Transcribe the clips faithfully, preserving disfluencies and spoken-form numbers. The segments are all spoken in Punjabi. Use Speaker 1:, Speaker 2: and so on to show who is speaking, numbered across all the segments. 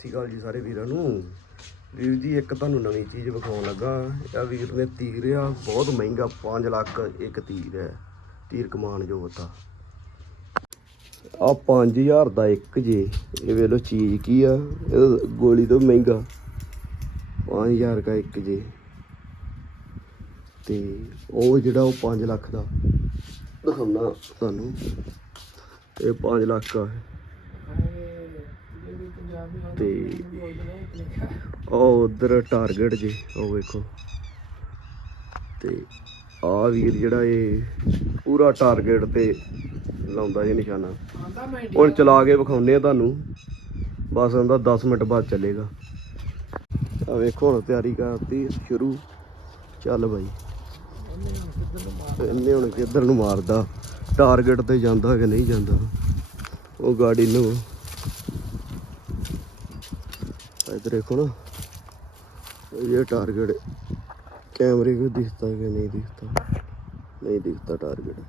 Speaker 1: ਠੀਕ ਆ ਜੀ ਸਾਰੇ ਵੀਰਾਂ ਨੂੰ। ਵੀਰ ਜੀ ਇੱਕ ਤੁਹਾਨੂੰ ਨਵੀਂ ਚੀਜ਼ ਵਿਖਾਉਣ ਲੱਗਾ। ਇਹ ਵੀਰ ਨੇ ਤੀਰ ਆ ਬਹੁਤ ਮਹਿੰਗਾ, ਪੰਜ ਲੱਖ ਇੱਕ ਤੀਰ ਹੈ। ਤੀਰ ਕਮਾਨ ਜੋ ਹੁੰਦਾ ਆ ਪੰਜ ਹਜ਼ਾਰ ਦਾ ਇੱਕ ਜੇ। ਇਹ ਵੇਖ ਲਓ ਚੀਜ਼ ਕੀ ਆ, ਇਹ ਗੋਲੀ ਤੋਂ ਮਹਿੰਗਾ ਪੰਜ ਹਜ਼ਾਰ ਦਾ ਇੱਕ ਜੇ। ਤੇ ਉਹ ਜਿਹੜਾ ਉਹ ਪੰਜ ਲੱਖ ਦਾ ਦਿਖਾਉਣਾ ਤੁਹਾਨੂੰ। ਇਹ ਪੰਜ ਲੱਖ ਆ ਤੇ ਉਹ ਉਧਰ ਟਾਰਗੇਟ ਜੇ ਉਹ ਵੇਖੋ। ਤੇ ਆ ਵੀਰ ਜਿਹੜਾ ਇਹ ਪੂਰਾ ਟਾਰਗੇਟ ਤੇ ਲਾਉਂਦਾ ਜੇ ਨਿਸ਼ਾਨਾ। ਹੁਣ ਚਲਾ ਕੇ ਵਿਖਾਉਂਦੇ ਆ ਤੁਹਾਨੂੰ, ਬਸ ਆਂਦਾ ਦਸ ਮਿੰਟ ਬਾਅਦ ਚੱਲੇਗਾ। ਆ ਵੇਖੋ ਹੁਣ ਤਿਆਰੀ ਕਰਤੀ ਸ਼ੁਰੂ। ਚੱਲ ਬਾਈ ਇਹਨੇ ਹੁਣ ਕਿੱਧਰ ਨੂੰ ਮਾਰਦਾ, ਟਾਰਗੇਟ ਤੇ ਜਾਂਦਾ ਕਿ ਨਹੀਂ ਜਾਂਦਾ। ਉਹ ਗਾੜੀ ਨੂੰ इधर देखो ना, ये टारगेट कैमरे को दिखता है कि नहीं दिखता, नहीं दिखता टारगेट।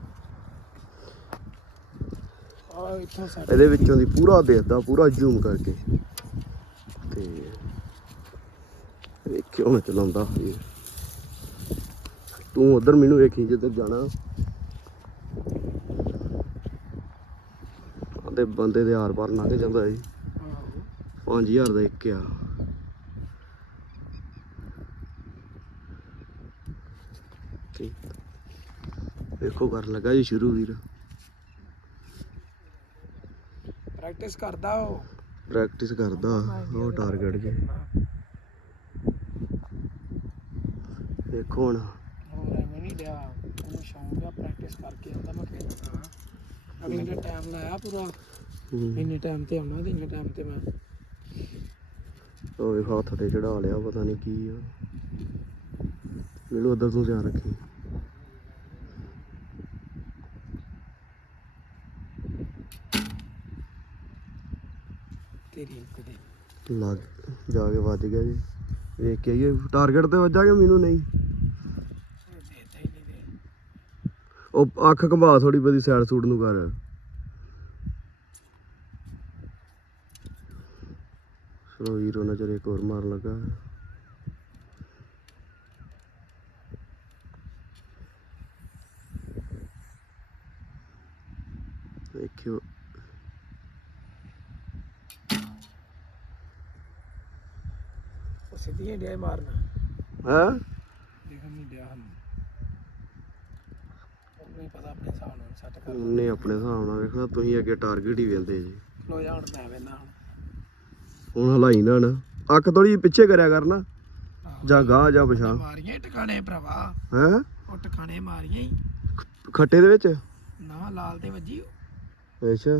Speaker 1: ਇਹਦੇ ਵਿੱਚੋਂ ਦੀ ਪੂਰਾ ਦੇਖਦਾ, ਪੂਰਾ ਜ਼ੂਮ ਕਰਕੇ। ਤੇ ਵੇਖਿਓ ਮੈਂ ਚਲਾਉਂਦਾ ਤੂੰ ਉਧਰ ਮੈਨੂੰ ਵੇਖੀ ਜਿੱਧਰ ਜਾਣਾ। ਤੇ ਬੰਦੇ ਦੇ ਆਰ ਪਾਰ ਲੰਘ ਜਾਂਦਾ ਜੀ। ਪੰਜ ਹਜ਼ਾਰ ਦਾ ਇੱਕ ਆ। ਵੇਖੋ ਕਰਨ ਲੱਗਾ ਜੀ ਸ਼ੁਰੂ ਵੀਰ।
Speaker 2: ਪ੍ਰੈਕਟਿਸ ਕਰਦਾ ਉਹ
Speaker 1: ਪ੍ਰੈਕਟਿਸ ਕਰਦਾ ਉਹ ਟਾਰਗੇਟ ਜੇ। ਦੇਖੋ ਹੁਣ
Speaker 2: ਹੋਰ ਐਵੇਂ ਨਹੀਂ ਡਿਆ, ਉਹਨੂੰ ਸ਼ੌਂਕ ਆ ਪ੍ਰੈਕਟਿਸ ਕਰਕੇ ਆਉਂਦਾ। ਮੈਂ ਖੇਡਦਾ ਅਗਲੇ ਨੇ ਟਾਈਮ ਲਾਇਆ ਪੂਰਾ, ਇੰਨੇ ਟਾਈਮ ਤੇ ਆਉਣਾ ਤੇ ਇੰਨੇ ਟਾਈਮ ਤੇ ਮੈਂ
Speaker 1: ਉਹ ਹੱਥ ਤੇ ਚੜਾ ਲਿਆ, ਪਤਾ ਨਹੀਂ ਕੀ ਆ। ਮੈਨੂੰ ਉੱਧਰ ਤੂੰ ਧਿਆਨ ਰੱਖੀ।
Speaker 2: ਤੇਰੀ ਕਦੇ
Speaker 1: ਲੱਗ ਜਾ ਕੇ ਵੱਜ ਗਿਆ ਜੀ। ਵੇਖ ਕੇ ਆਈਏ ਟਾਰਗੇਟ ਤੇ ਵੱਜਾ ਕਿ ਮੈਨੂੰ ਨਹੀਂ। ਉਹ ਅੱਖ ਘੁਮਾ ਥੋੜੀ ਬਹੁਤੀ ਸਾਈਡ ਸੂਟ ਨੂੰ ਕਰ। ਚਲੋ ਵੀਰ ਉਹਨਾਂ ਚਿਰ ਇੱਕ ਹੋਰ ਮਾਰਨ ਲੱਗਾ। ਦੇਖਿਓ
Speaker 2: ਉਹ ਸਿੱਧੀਆਂ ਡਿਆ ਮਾਰਨਾ
Speaker 1: ਹੈ।
Speaker 2: ਦੇਖਣ ਨਹੀਂ ਡਿਆ ਹਨ, ਉਹਨੂੰ ਪਤਾ ਆਪਣੇ ਹਿਸਾਬ ਨਾਲ ਸੈੱਟ ਕਰ।
Speaker 1: ਉਹਨੇ ਆਪਣੇ ਹਿਸਾਬ ਨਾਲ ਵੇਖਣਾ, ਤੁਸੀਂ ਅੱਗੇ ਟਾਰਗੇਟ ਹੀ ਵੇਲਦੇ ਜੀ।
Speaker 2: ਲੋ ਜਾ ਹੁਣ ਮੈਂ ਵੇਨਾ ਹੁਣ
Speaker 1: ਹੁਣ ਹਲਾਈ ਨਾ ਨਾ ਅੱਖ ਥੋੜੀ ਪਿੱਛੇ ਕਰਿਆ ਕਰਨਾ, ਜਾਂ ਗਾਹ ਜਾਂ ਪਿਛਾਂ।
Speaker 2: ਮਾਰੀਆਂ ਟਿਕਾਣੇ ਭਰਾਵਾ,
Speaker 1: ਹੈ
Speaker 2: ਉਹ ਟਿਕਾਣੇ ਮਾਰੀਆਂ ਹੀ
Speaker 1: ਖੱਟੇ ਦੇ ਵਿੱਚ
Speaker 2: ਨਾ, ਲਾਲ ਤੇ ਵੱਜੀ।
Speaker 1: ਅੱਛਾ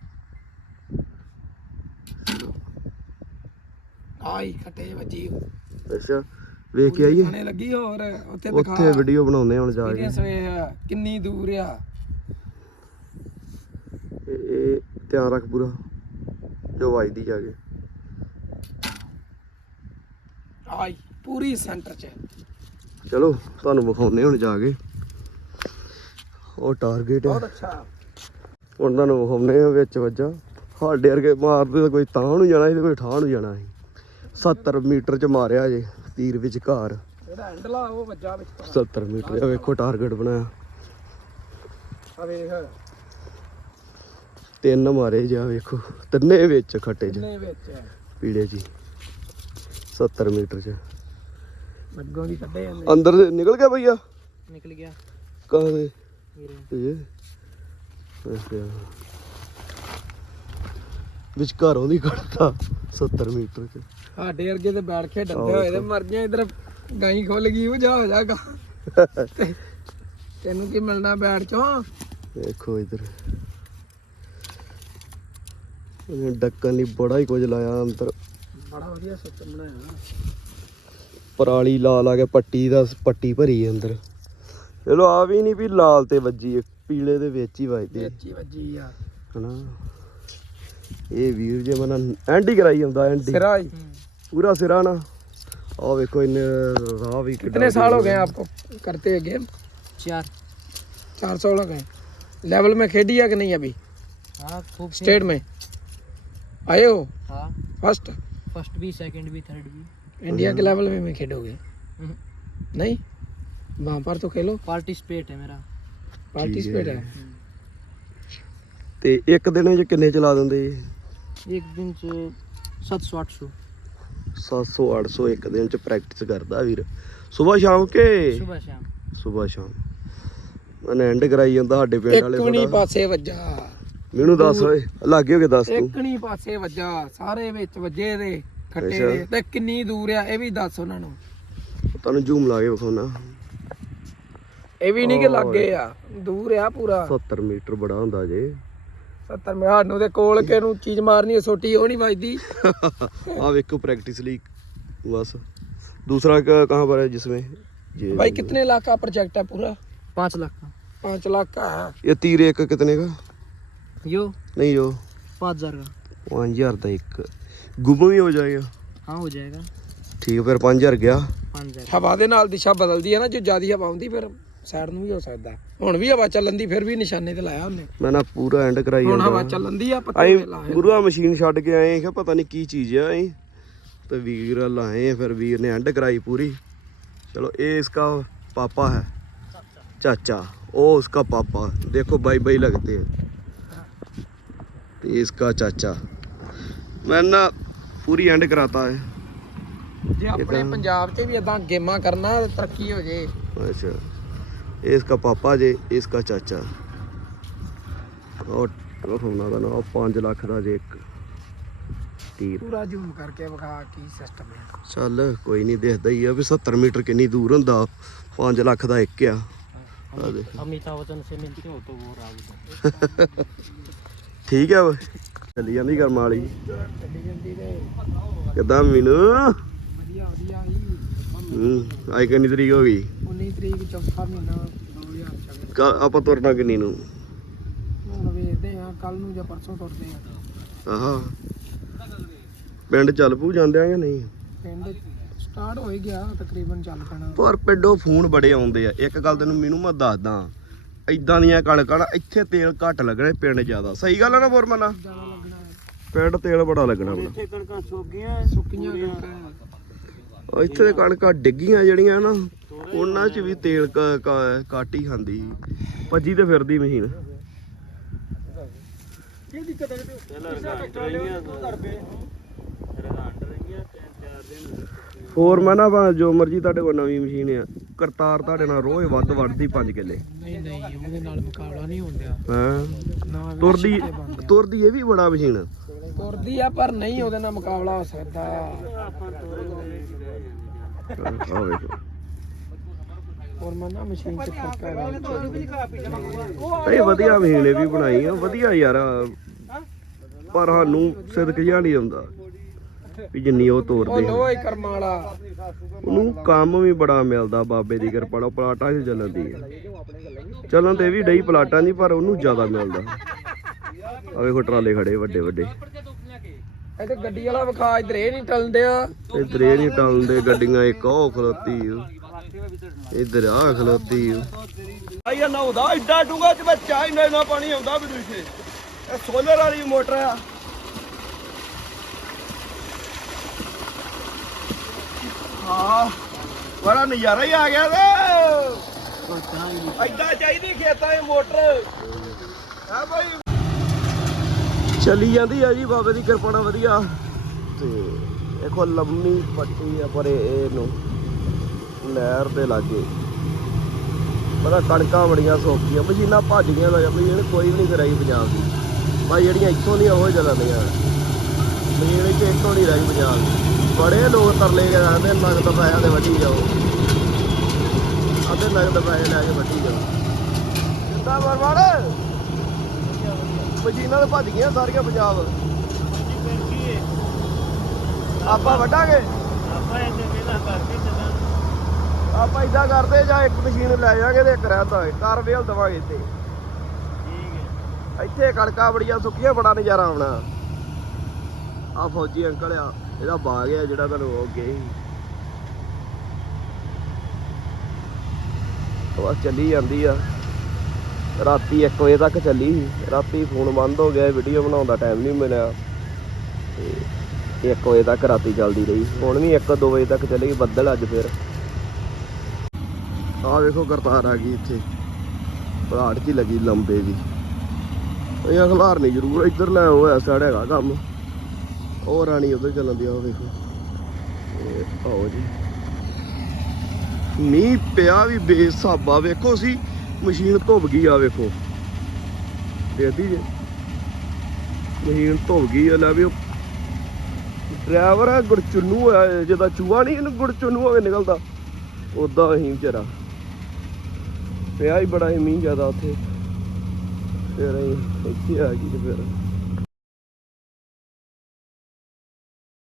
Speaker 2: ਆਈ ਖੱਟੇ ਵੱਜੀ।
Speaker 1: ਅੱਛਾ ਵੇਖ ਕੇ ਆਈਏ।
Speaker 2: ਟਿਕਾਣੇ ਲੱਗੀ ਹੋਰ ਉੱਥੇ ਦਿਖਾ।
Speaker 1: ਉੱਥੇ ਵੀਡੀਓ ਬਣਾਉਂਦੇ ਹੁਣ ਜਾ ਕੇ।
Speaker 2: ਕਿੰਨੀ ਦੂਰ ਆ
Speaker 1: ਇਹ ਧਿਆਨ ਰੱਖ ਪੂਰਾ ਜੋ ਵੱਜਦੀ ਜਾ ਕੇ।
Speaker 2: ਆਈ ਪੂਰੀ ਸੈਂਟਰ 'ਚ।
Speaker 1: ਚਲੋ ਤੁਹਾਨੂੰ ਵਿਖਾਉਂਦੇ ਹੁਣ ਜਾ ਕੇ। ਉਹ ਟਾਰਗੇਟ
Speaker 2: ਬਹੁਤ
Speaker 1: ਹੈ
Speaker 2: ਅੱਛਾ।
Speaker 1: ਹੁਣ ਤੁਹਾਨੂੰ ਵਿਖਾਉਂਦੇ ਆ ਵਿੱਚ ਵੱਜਾ। ਸਾਡੇ ਵਰਗੇ ਮਾਰਦੇ ਤਾਂ ਕੋਈ ਤਾਂ ਨੂੰ ਜਾਣਾ ਸੀ ਤੇ ਕੋਈ ਠਾਹ ਨੂੰ ਜਾਣਾ ਸੀ। ਸੱਤਰ ਮੀਟਰ 'ਚ ਮਾਰਿਆ ਜੇ ਤੀਰ ਵਿਚਕਾਰ।
Speaker 2: ਇਹਦਾ ਹੈਂਡਲਾ ਉਹ ਵੱਜਾ ਵਿੱਚ।
Speaker 1: ਸੱਤਰ ਮੀਟਰ। ਵੇਖੋ ਟਾਰਗੇਟ ਬਣਾਇਆ।
Speaker 2: ਆ ਵੇਖ
Speaker 1: ਤਿੰਨ ਮਾਰੇ ਜਾ ਵੇਖੋ, ਤਿੰਨੇ ਵਿੱਚ ਖੱਟੇ 'ਚ
Speaker 2: ਕਿੰਨੇ ਵਿੱਚ
Speaker 1: ਪੀੜੇ 'ਚ। ਸੱਤਰ ਮੀਟਰ 'ਚ
Speaker 2: ਅੱਗੋਂ ਵੀ ਕੱਢੇ ਜਾਂਦੇ।
Speaker 1: ਅੰਦਰ ਦੇ ਨਿਕਲ ਗਿਆ ਭਈਆ।
Speaker 2: ਨਿਕਲ ਗਿਆ
Speaker 1: ਕਾਹਦੇ
Speaker 2: ਵੀਰੇ।
Speaker 1: ਇਹ ਅੱਛਾ ਵਿਚਕਾਰੋਂ ਦੀ ਕੱਢਤਾ ਸੱਤਰ ਮੀਟਰ 'ਚ।
Speaker 2: ਸਾਡੇ ਵਰਗੇ ਤੇ ਬੈਠ ਕੇ ਡੰਡੇ ਹੋਏ ਤੇ ਮਰ ਗਿਆ। ਇਧਰ ਗਾਈ ਖੁੱਲ ਗਈ, ਉਹ ਜਾ ਹੋ ਜਾਗਾ। ਤੈਨੂੰ ਕੀ ਮਿਲਣਾ ਬੈਠ ਚੋਂ।
Speaker 1: ਦੇਖੋ ਇਧਰ ਇਹਨੇ ਡੱਕਣ ਲਈ ਬੜਾ ਹੀ ਕੁਝ ਲਾਇਆ ਅੰਦਰ।
Speaker 2: ਬੜਾ ਵਧੀਆ ਸਿਸਟਮ ਬਣਾਇਆ।
Speaker 1: ਪਰਾਲੀ ਲਾ ਲਾ ਕੇ ਪੱਟੀ ਦਾ ਪੱਟੀ ਭਰੀ ਅੰਦਰ। ਚਲੋ ਆ ਵੀ ਨਹੀਂ ਵੀ ਲਾਲ ਤੇ ਵੱਜੀ, ਪੀਲੇ ਦੇ ਵਿੱਚ ਹੀ ਵੱਜਦੀ
Speaker 2: ਵਿੱਚ ਹੀ ਵੱਜੀ ਆ
Speaker 1: ਹਨਾ। ਇਹ ਵੀਰ ਜੇ ਮਨ ਐਂਡੀ ਕਰਾਈ ਹੁੰਦਾ। ਐਂਡੀ
Speaker 2: ਸਿਰਾ ਹੀ
Speaker 1: पूरा सिरा ना। और देखो इन राह भी
Speaker 2: कितने साल हो गए आपको करते हुए गेम? चार चार साल हो गए। लेवल में खेली है कि नहीं अभी? हाँ खूब स्टेट में आए हो? हाँ फर्स्ट
Speaker 3: फर्स्ट भी सेकंड भी थर्ड भी।
Speaker 2: इंडिया के लेवल में में खेलोगे? नहीं, वहाँ पर तो खेलो।
Speaker 3: पार्टिसिपेट है मेरा।
Speaker 2: पार्टिसिपेट है।
Speaker 1: ਤੇ ਇੱਕ ਦਿਨ ਚ ਕਿੰਨੇ ਚਲਾ ਦਿੰਦੇ ਜੀ?
Speaker 3: एक दिन च सात सौ आठ सौ।
Speaker 1: ਸੱਤ ਸੌ ਅੱਠ ਸੌ ਇੱਕ ਦਿਨ ਚ ਪ੍ਰੈਕਟਿਸ ਕਰਦਾ ਵੀਰ, ਸਵੇਰ ਸ਼ਾਮ ਕੇ?
Speaker 3: सुबह शाम।
Speaker 1: ਸਵੇਰ ਸ਼ਾਮ ਮਨ ਐਂਡ ਕਰਾਈ ਜਾਂਦਾ ਸਾਡੇ ਪਿੰਡ
Speaker 2: ਇੱਕ
Speaker 1: ਵਾਲੇ
Speaker 2: ਵੀ ਨਹੀਂ
Speaker 1: ਥੋੜਾ।
Speaker 2: ਪਾਸੇ ਵੱਜਾ,
Speaker 1: ਮੈਨੂੰ ਦੱਸ ਓਏ, ਲਾਗੇ ਹੋ ਕੇ ਦੱਸ ਤੂੰ।
Speaker 2: ਇੱਕ ਨਹੀਂ ਪਾਸੇ ਵੱਜਾ, ਸਾਰੇ ਵਿੱਚ ਵੱਜੇ ਦੇ ਖੱਟੇ
Speaker 1: ਅੱਛਾ।
Speaker 2: ਦੇ। ਤੇ ਕਿੰਨੀ ਦੂਰ ਆ ਇਹ ਵੀ ਦੱਸ ਉਹਨਾਂ ਨੂੰ।
Speaker 1: ਤੁਹਾਨੂੰ ਜ਼ੂਮ ਲਾ ਕੇ ਵਿਖਾਉਣਾ।
Speaker 2: ਇਹ ਵੀ ਨਹੀਂ ਕਿ ਲੱਗੇ ਆ, ਦੂਰ ਆ ਪੂਰਾ।
Speaker 1: ਸੱਤਰ ਮੀਟਰ ਬੜਾ ਹੁੰਦਾ ਜੇ।
Speaker 2: ਸੱਤਰ ਮੈਂ ਸਾਨੂੰ ਤੇ ਕੋਲ ਕੇ ਨੂੰ ਚੀਜ਼ ਮਾਰਨੀ ਛੋਟੀ ਉਹ ਨਹੀਂ ਵੱਜਦੀ।
Speaker 1: ਆ ਵੇਖੋ ਪ੍ਰैक्टिस ਲਈ बस। दूसरा क- कहाँ पर है जिसमें ये
Speaker 2: भाई कितने लाख का प्रोजेक्ट है पूरा?
Speaker 3: पाँच लाख का।
Speaker 2: पाँच लाख का है।
Speaker 1: ये तीर एक कितने का?
Speaker 3: यो
Speaker 1: नहीं यो
Speaker 3: पाँच हजार का।
Speaker 1: पाँच हजार का एक गुम भी हो जाएगा।
Speaker 3: हाँ हो जाएगा।
Speaker 1: ठीक है फिर पाँच हजार गया।
Speaker 3: पाँच हजार।
Speaker 2: ਹਵਾ ਦੇ ਨਾਲ ਦਿਸ਼ਾ ਬਦਲਦੀ ਹੈ ਨਾ, ਜੋ ਜ਼ਿਆਦਾ ਹਵਾ ਆਉਂਦੀ ਫਿਰ ਸਾਈਡ ਨੂੰ ਵੀ ਹੋ ਸਕਦਾ। ਹੁਣ ਵੀ ਹਵਾ ਚੱਲਣ ਦੀ, ਫਿਰ ਵੀ ਨਿਸ਼ਾਨੇ ਤੇ ਲਾਇਆ ਉਹਨੇ।
Speaker 1: मैं ना पूरा एंड कराई
Speaker 2: ਹੁਣ ਹਵਾ
Speaker 1: ਜਾਂਦਾ।
Speaker 2: ਚੱਲਣ ਦੀ ਆ, ਪੱਤੇ
Speaker 1: ਅਸੀਂ
Speaker 2: ਤੇ ਲਾਏ।
Speaker 1: ਗੁਰੂਆ ਮਸ਼ੀਨ ਛੱਡ ਕੇ ਆਏ ਕਿ ਪਤਾ ਨਹੀਂ ਕੀ ਚੀਜ਼ ਆ ਅਸੀਂ ਤੇ ਵੀਰ ਲਾਏ ਆ, ਫਿਰ ਵੀਰ ਨੇ ਐਂਡ ਕਰਾਈ पूरी। चलो ये इसका पापा है, चाचा, ओ उसका पापा। देखो भाई भाई लगते हैं। तो ये इसका चाचा मैं ना पूरी एंड कराता है।
Speaker 2: ਜੇ ਆਪਣੇ ਪੰਜਾਬ 'ਚ ਵੀ ਇਦਾਂ ਗੇਮਾਂ ਕਰਨਾ ਤਰੱਕੀ ਹੋ ਜੇ।
Speaker 1: अच्छा ये इसका पापा जे, इसका चाचा। और होना था ना पाँच लाख का जे एक तीर।
Speaker 2: ਪੂਰਾ ਜ਼ੂਮ ਕਰਕੇ ਵਿਖਾ ਕੀ ਸਿਸਟਮ ਹੈ।
Speaker 1: ਚੱਲ ਕੋਈ ਨਹੀਂ, ਦੇਖਦਾ ਹੀ ਆ ਵੀ ਸੱਤਰ ਮੀਟਰ ਕਿੰਨੀ ਦੂਰ ਹੁੰਦਾ। ਪੰਜ ਲੱਖ ਦਾ ਇੱਕ ਆ। ਆ ਦੇਖ
Speaker 3: अमिताभ बच्चन से मिलते हो तो वो राहुल।
Speaker 1: ਠੀਕ ਆ ਓਏ, ਚੱਲੀ ਜਾਂਦੀ ਕਰਮ ਵਾਲੀ।
Speaker 2: ਚੱਲੀ ਜਾਂਦੀ ਤੇ
Speaker 1: ਕਿੱਦਾਂ ਮੀਨੂ?
Speaker 2: ਵਧੀਆ ਵਧੀਆ ਹੀ।
Speaker 1: ਹੂੰ ਅੱਜ ਕਿੰਨੀ ਤਰੀਕ ਹੋ ਗਈ?
Speaker 2: ਉੱਨੀ ਤਰੀਕ ਚੌਥਾ ਮਹੀਨਾ ਦੋ ਹਜ਼ਾਰ ਚੌਵੀ।
Speaker 1: ਕੱਲ੍ਹ ਆਪਾਂ ਤੁਰਨਾ ਕਿੰਨੀ ਨੂੰ?
Speaker 2: ਹੁਣ ਵੇਖਦੇ ਆ ਕੱਲ ਨੂੰ ਜਾਂ ਪਰਸੋਂ ਤੁਰਦੇ ਆ।
Speaker 1: ਆਹਾ ਪਿੰਡ ਚੱਲ ਪੂ ਜਾਂਦੇ ਆ ਜਾਂ ਨਹੀਂ?
Speaker 2: ਪਿੰਡ ਸਟਾਰਟ ਹੋ ਹੀ ਗਿਆ, ਤਕਰੀਬਨ ਚੱਲ ਪੈਣਾ।
Speaker 1: ਪਰ ਪਿੰਡੋਂ ਫੋਨ ਬੜੇ ਆਉਂਦੇ ਆ। ਇੱਕ ਗੱਲ ਤੈਨੂੰ ਮੈਨੂੰ ਮੈਂ ਦੱਸਦਾ, ਇਦਾਂ ਦੀਆਂ ਕਣਕਾਂ ਨਾ ਇੱਥੇ ਤੇਲ ਘੱਟ ਲੱਗਣਾ, ਪਿੰਡ ਜ਼ਿਆਦਾ। ਸਹੀ ਗੱਲ ਆ ਨਾ ਬੋਰਮਨ?
Speaker 2: ਜ਼ਿਆਦਾ ਲੱਗਣਾ ਹੈ।
Speaker 1: ਪਿੰਡ ਤੇਲ ਬੜਾ ਲੱਗਣਾ ਆਪਣਾ।
Speaker 3: ਇੱਥੇ ਕਣਕਾਂ ਸੁੱਕ ਗਈਆਂ।
Speaker 2: ਸੁੱਕੀਆਂ ਕਣਕਾਂ।
Speaker 1: ਉਹ ਇੱਥੇ ਦੇ ਕਣਕਾਂ ਡਿੱਗੀਆਂ ਜਿਹੜੀਆਂ ਨਾ, ਉਹਨਾਂ 'ਚ ਵੀ ਤੇਲ ਕ- ਕ- ਘੱਟ ਹੀ ਖਾਂਦੀ। ਭੱਜੀ ਤੇ ਫਿਰਦੀ ਮਸ਼ੀਨ।
Speaker 2: ਕੀ ਦਿੱਕਤ ਹੈ?
Speaker 1: ਹੋਰ ਮੈਂ ਨਾ ਭਾਵੇਂ ਜੋ ਮਰਜੀ ਤੁਹਾਡੇ ਕੋਲ ਨਵੀਂ ਮਸ਼ੀਨ ਆ, ਕਰਤਾਰ ਤੁਹਾਡੇ ਨਾਲ ਰੋਜ਼ ਵੱਧ ਵੱਧਦੀ ਪੰਜ ਕਿੱਲੇ।
Speaker 2: ਨਹੀਂ ਨਹੀਂ ਉਹਦੇ ਨਾਲ ਮੁਕਾਬਲਾ ਨਹੀਂ ਹੁੰਦਿਆ।
Speaker 1: ਹਾਂ
Speaker 2: ਨਾ
Speaker 1: ਤੁਰਦੀ ਤੁਰਦੀ ਇਹ ਵੀ ਬੜਾ ਮਸ਼ੀਨ।
Speaker 2: ਤੁਰਦੀ ਆ ਪਰ ਨਹੀਂ ਉਹਦੇ ਨਾਲ ਮੁਕਾਬਲਾ ਹੋ ਸਕਦਾ।
Speaker 1: ਆ ਵੇਖੋ
Speaker 2: ਔਰ ਮੈਂ ਨਾ ਮਸ਼ੀਨ ਚ ਫਰਕ ਹੈ।
Speaker 1: ਇਹ ਵਧੀਆ ਮਸ਼ੀਨ ਇਹ ਵੀ ਬਣਾਈ ਆ ਵਧੀਆ ਯਾਰ, ਪਰ ਸਾਨੂੰ ਸਿਦਕ ਜਿਹਾ ਨਹੀਂ ਆਉਂਦਾ ਵੀ ਜਿੰਨੀ ਉਹ
Speaker 2: ਉਹ
Speaker 1: ਤੋਰਦੇ ਆ।
Speaker 2: ਲੋਹੇ ਕਰਮ ਵਾਲਾ
Speaker 1: ਉਹਨੂੰ ਕੰਮ ਵੀ ਬੜਾ ਮਿਲਦਾ ਬਾਬੇ ਦੀ ਕਿਰਪਾ ਨਾਲ। ਪਲਾਟਾਂ 'ਚ ਚੱਲਣ ਦੀ ਆ, ਚੱਲਣ ਤੇ ਵੀ ਡਈ ਪਲਾਟਾਂ ਦੀ, ਪਰ ਉਹਨੂੰ ਜ਼ਿਆਦਾ ਮਿਲਦਾ। ਆ ਵੇਖੋ ਟਰਾਲੇ ਖੜੇ ਵੱਡੇ ਵੱਡੇ।
Speaker 2: ਇਹ ਤੇ ਗੱਡੀ ਵਾਲਾ ਵਿਖਾ, ਇਧਰ ਇਹ ਨਹੀਂ ਟਲਦੇ ਆ।
Speaker 1: ਇੱਧਰ ਇਹ ਨਹੀਂ ਟਲਦੇ ਗੱਡੀਆਂ, ਇੱਕ ਉਹ ਖਲੋਤੀ ਇੱਧਰ ਆ ਖਲੋਤੀ। ਆਇਆ ਨਾ ਉਹਦਾ ਐਡਾ ਡੂੰਗਾ ਚ ਬੱਚਾ ਇੰਨਾ ਇੰਨਾ ਪਾਣੀ ਆਉਂਦਾ ਵੀ ਦੂਸਰੇ। ਇਹ ਸੋਲਰ ਵਾਲੀ ਮੋਟਰ ਆ। ਹਾਂ ਬੜਾ ਨਜ਼ਾਰਾ ਹੀ ਆ ਗਿਆ ਤੇ ਐਡਾ ਚਾਹੀਦੀ ਖੇਤਾਂ 'ਚ ਮੋਟਰ। ਹਾਂ ਭਾਈ ਚੱਲੀ ਜਾਂਦੀ ਆ ਜੀ ਬਾਬੇ ਦੀ ਕਿਰਪਾ ਨਾਲ ਵਧੀਆ। ਤੇ ਦੇਖੋ ਲੰਮੀ ਪੱਟੀ ਆ ਪਰ ਇਹਨੂੰ ਨਹਿਰ ਦੇ ਲਾਗੇ। ਪਤਾ ਕਣਕਾਂ ਬੜੀਆਂ ਸੌਖੀਆਂ, ਮਸ਼ੀਨਾਂ ਭੱਜ ਗਈਆਂ ਦਾ ਬਈ ਇਹਨੇ ਕੋਈ ਵੀ ਨਹੀਂ ਕਰਾਈ ਪੰਜਾਬ ਦੀ। ਭਾਈ ਜਿਹੜੀਆਂ ਇੱਥੋਂ ਦੀਆਂ ਉਹ ਚੱਲਦੀਆਂ ਮਸ਼ੀਨ ਇੱਥੇ ਇੱਥੋਂ ਨਹੀਂ ਰਹੀ ਪੰਜਾਬ ਦੀ। ਬੜੇ ਲੋਕ ਤਰਲੇ ਕਰਦੇ ਨਗਦ ਪੈਸਿਆਂ ਦੇ ਵੱਢੀ ਜਾਓ, ਅੱਧੇ ਨਗਦ ਪੈਸੇ ਲੈ ਕੇ ਵੱਢੀ ਜਾਓ। ਕਿੱਦਾਂ ਬਰਬਾਦ ਮਸ਼ੀਨਾਂ ਤਾਂ ਭੱਜ ਗਈਆਂ ਸਾਰੀਆਂ ਪੰਜਾਬ। ਆਪਾਂ ਵੱਢਾਂਗੇ, ਆਪਾਂ ਏਦਾਂ ਕਰਦੇ ਜਾਂ ਇੱਕ ਮਸ਼ੀਨ ਲੈ ਜਾਵਾਂਗੇ ਤੇ ਇੱਕ ਰਹਿੰਦਾ ਕਰ ਵੇਲ ਦੇਵਾਂਗੇ ਇੱਥੇ। ਇੱਥੇ ਕਣਕਾਂ ਬੜੀਆਂ ਸੁੱਕੀਆਂ, ਬੜਾ ਨਜ਼ਾਰਾ ਆਉਣਾ। ਆ ਫੌਜੀ ਅੰਕਲ ਆ, ਇਹਦਾ ਬਾਗ ਆ ਜਿਹੜਾ ਤੁਹਾਨੂੰ ਉਹ ਗਏ ਬਸ ਚੱਲੀ ਜਾਂਦੀ ਆ। ਰਾਤੀ ਇੱਕ ਵਜੇ ਤੱਕ ਚੱਲੀ ਸੀ, ਰਾਤੀ ਫੋਨ ਬੰਦ ਹੋ ਗਿਆ, ਵੀਡੀਓ ਬਣਾਉਣ ਦਾ ਟਾਈਮ ਨਹੀਂ ਮਿਲਿਆ। ਤੇ ਇੱਕ ਵਜੇ ਤੱਕ ਰਾਤੀ ਚੱਲਦੀ ਰਹੀ, ਹੁਣ ਵੀ ਇੱਕ ਦੋ ਵਜੇ ਤੱਕ ਚੱਲੇਗੀ। ਬੱਦਲ ਅੱਜ ਫਿਰ ਆਹ ਵੇਖੋ ਕਰਤਾਰ ਆ ਗਈ ਇੱਥੇ ਪਲਾਟ 'ਚ ਹੀ ਲੱਗੀ ਲੰਬੇ ਦੀ। ਇਹ ਖਲਾਰਨੀ ਜ਼ਰੂਰ ਇੱਧਰ ਲੈ ਹੋਇਆ ਸਾਈਡ ਹੈਗਾ ਕੰਮ। ਉਹ ਰਾਣੀ ਉਧਰ ਚੱਲਣ ਦੀ ਆ, ਉਹ ਵੇਖੋ। ਇਹ ਆਓ ਜੀ, ਮੀਂਹ ਪਿਆ ਵੀ ਬੇਸਾਬਾ। ਵੇਖੋ ਸੀ ਮਸ਼ੀਨ ਧੁੱਪ ਗਈ ਆ, ਵੇਖੋ ਦੇਖਦੀ ਜੇ ਮਸ਼ੀਨ ਧੁੱਪ ਗਈ ਆ। ਲੈ ਵੀ ਡਰਾਈਵਰ ਆ ਗੁਰਚੁੰਨੂ ਹੋਇਆ, ਜਿੱਦਾਂ ਚੂਹਾ ਨਹੀਂ ਇਹਨੂੰ ਗੁਰਚੁੰਨੂ ਹੋ ਕੇ ਨਿਕਲਦਾ, ਉਦਾਂ ਅਸੀਂ ਵਿਚਾਰਾ ਪਿਆ ਹੀ ਬੜਾ ਹੀ ਮੀਂਹ ਜ਼ਿਆਦਾ ਉੱਥੇ। ਫਿਰ ਅਸੀਂ ਇੱਥੇ ਆ ਗਈ ਤੇ ਫਿਰ